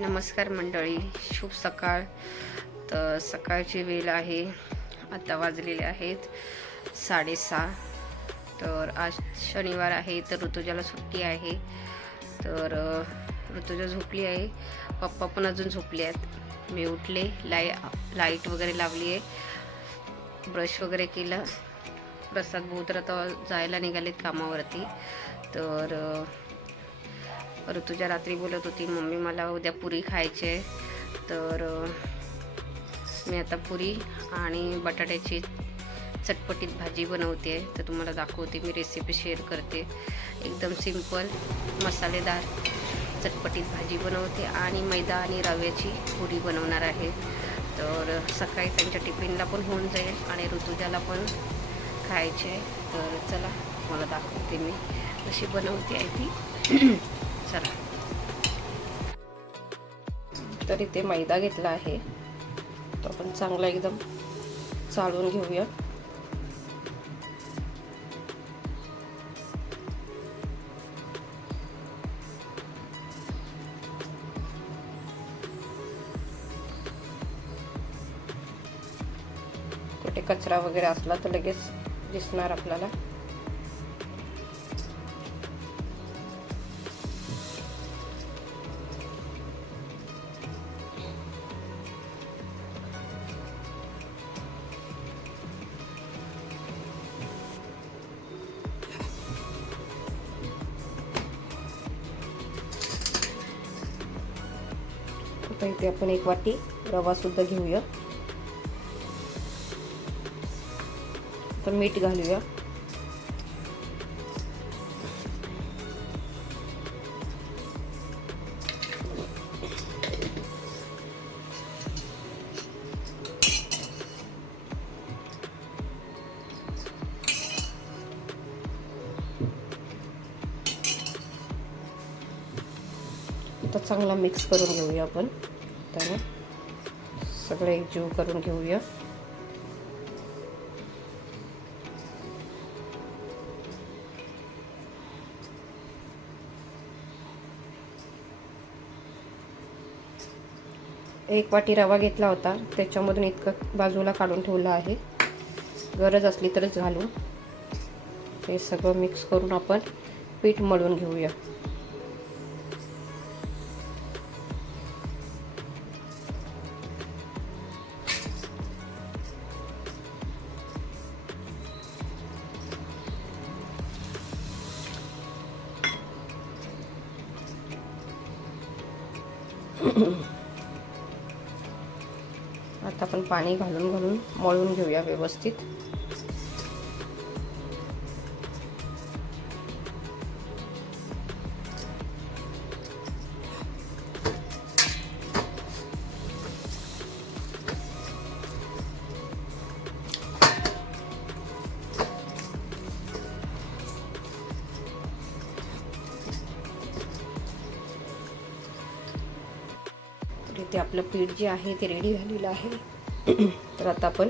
नमस्कार मंडळी, शुभ सकाळ. तर सकाळची वेळ आहे, आता वाजलेले आहेत 6:30. तर आज शनिवार आहे, तर ऋतुजाला सुट्टी आहे. तर ऋतुजा झोपली आहे, पप्पा पण अजून झोपले आहेत. मी उठले, लाईट वगैरे लावली आहे, ब्रश वगैरे केलं. प्रसाद भाऊ तर आता जायला निघालेत कामावरती. तर ऋतुजा रात्री बोलत होती, मम्मी मला उद्या पुरी खायची आहे. तर मी आता पुरी आणि बटाट्याची चटपटीत भाजी बनवते. तर तुम्हाला दाखवते, मी रेसिपी शेअर करते. एकदम सिंपल मसालेदार चटपटीत भाजी बनवते आणि मैदा आणि रव्याची पुरी बनवणार आहे. तर सकाळी त्यांच्या टिफिनला पण होऊन जाईल आणि ऋतुजाला पण खायचे आहे. तर चला मला दाखवते मी कशी बनवते आहे ती. चला. तर इथे मैदा घेतला आहे, तो आपण चांगला एकदम चाळून घेऊया. कुठे कचरा वगैरे असला तर लगेच दिसणार आपल्याला. आता इथे आपण 1 वाटी रवा सुद्धा घेऊया. तर मीठ घालूया. आता चांगला मिक्स करून घेऊया आपण. त्याने सगळं एकजीव करून घेऊया. एक वाटी रवा घेतला होता, त्याच्यामधून इतकं बाजूला काढून ठेवलं आहे. गरज असली तरच घालू. हे सगळं मिक्स करून आपण पीठ मळून घेऊया. आता आपण पाणी घालून मळून घेऊया व्यवस्थित. इथे आपलं पीठ जे आहे ते रेडी झालेलं आहे. तर आता आपण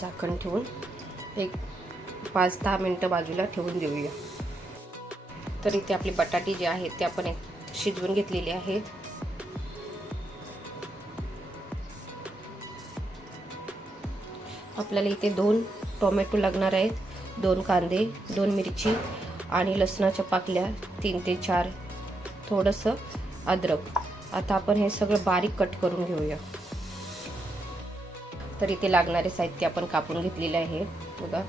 झाकण ठेवून एक 5-10 मिनटं बाजूला ठेवून देऊया. तर इथे आपले बटाटे जे आहेत ते आपण शिजवून घेतलेले आहेत. आपल्याला इथे 2 टोमॅटो लागणार आहेत, 2 कांदे, 2 मिरची आणि लसणाच्या पाकल्या 3 ते 4, थोडंसं अद्रक. आता आपण हे सगळं बारीक कट करून घेऊया. तर इथे लागणारे साहित्य आपण कापून घेतलेले आहे. बघा,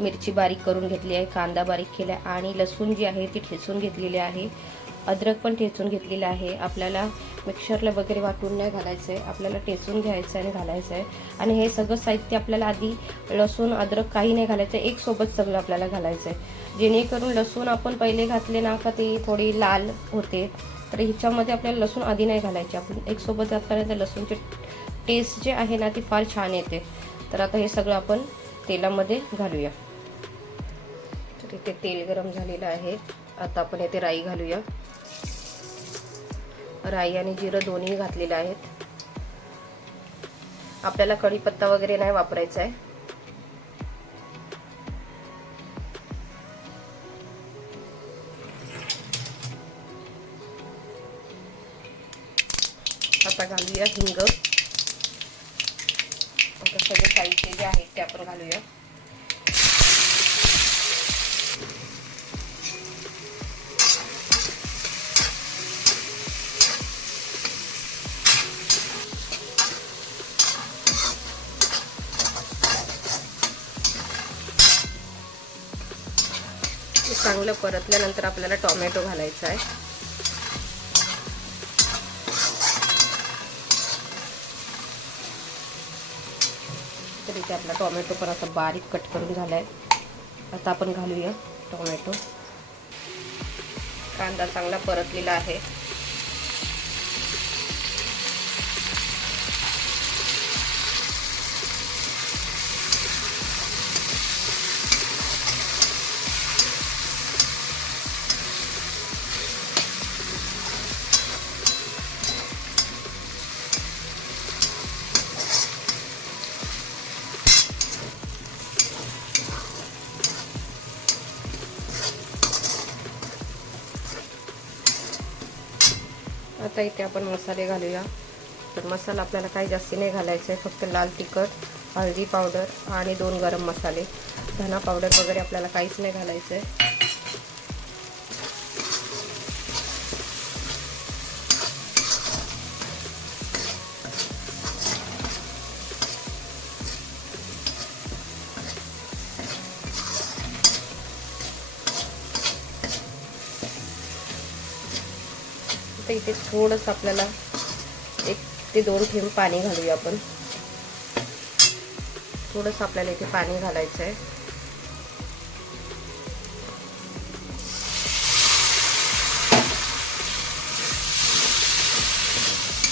मिरची बारीक करून घेतली आहे, कांदा बारीक केला आहे आणि लसूण जी आहे ती ठेचून घेतलेली आहे. अद्रक पण ठेचून घेतलेलं आहे. आपल्याला मिक्सरला वगैरे वाटून नाही घालायचं आहे, आपल्याला ठेचून घ्यायचं आहे आणि घालायचं आहे. आणि हे सगळं साहित्य आपल्याला आधी लसूण अद्रक काही नाही घालायचं आहे, एक सोबत सगळं आपल्याला घालायचं आहे. जेणेकरून लसूण आपण पहिले घातले ना का ते थोडी लाल होते. तर ह्याच्यामध्ये आपल्याला लसूण आधी नाही घालायचे, आपण एक सोबत घातल्यानंतर लसूणचे टेस्ट जे आहे ना ती फार छान येते. तर आता हे सगळं आपण तेलामध्ये घालूया. तर इथे तेल गरम झालेलं आहे. आता आपण इथे राई घालूया. राई आणि जिरं दोन्ही घातलेलं आहेत. आपल्याला कढीपत्ता वगैरे नाही वापरायचा आहे. आता घालूया हिंग. आता सगळे साहित्य जे आहेत ते आपण घालूया. चांगलं परतल्यानंतर आपल्याला टोमॅटो घालायचा आहे. तर इथे आपला टोमॅटो पण आता बारीक कट करून झालाय. आता आपण घालूया टोमॅटो. कांदा चांगला परतलेला आहे. आता इथे आपण मसाले घालूया. तर मसाला आपल्याला काही जास्ती नाही घालायचा आहे. फक्त लाल तिखट, हळदी पावडर आणि 2 गरम मसाले. धना पावडर वगैरे आपल्याला काहीच नाही घालायचं आहे. तर इथे थोडंसं आपल्याला 1 ते 2 थेंब पाणी घालूया आपण. थोडंसं आपल्याला इथे पाणी घालायचं आहे.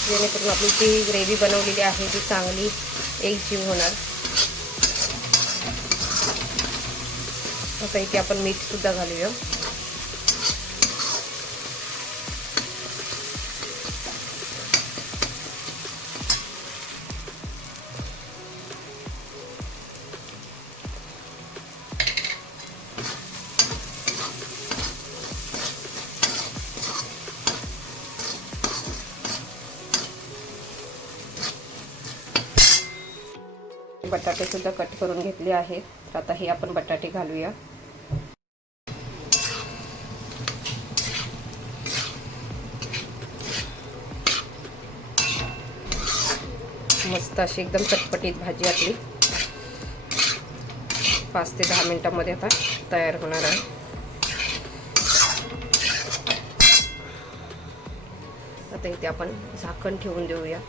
जेणेकरून आपली जी ग्रेव्ही बनवलेली आहे ती चांगली एकजीव होणार. आता इथे आपण मीठ सुद्धा घालूया. बटाटे सुद्धा कट करून घेतले आहेत. तर आता हे आपण बटाटे घालूया. मस्त अशी एकदम चटपटीत भाजी आपली 5 ते 10 मिनिटांमध्ये आता तयार होणार आहे. आता इथे आपण झाकण ठेवून देऊया.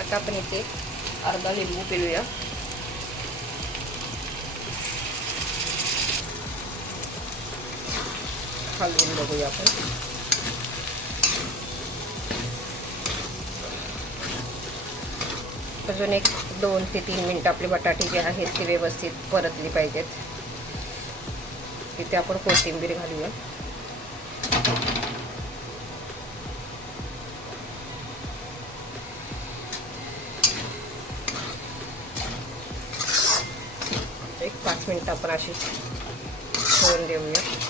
आता आपण इथे अर्धा लिंबू पिळूया. हलवून बघूया आपण. अजून 2 ते 3 मिनिट आपले बटाटे जे आहेत ते व्यवस्थित परतले पाहिजेत. इथे आपण कोथिंबीर घालूया. एक 5 मिनिटं आपण अशी ठेवून देऊया.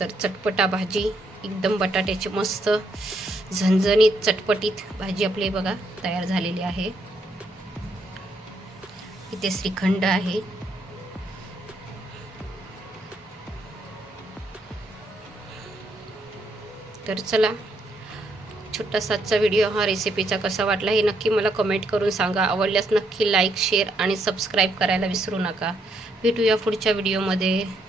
तर चटपटा भाजी एकदम बटाट्याची मस्त झणझणीत चटपटीत भाजी आपली बघा तयार झालेली आहे. इथे श्रीखंड आहे. तर चला, छोटासा आजचा व्हिडिओ हा रेसिपीचा कसा वाटला हे नक्की मला कमेंट करून सांगा. आवडल्यास नक्की लाईक, शेअर आणि सबस्क्राईब करायला विसरू नका. भेटूया पुढच्या व्हिडिओमध्ये.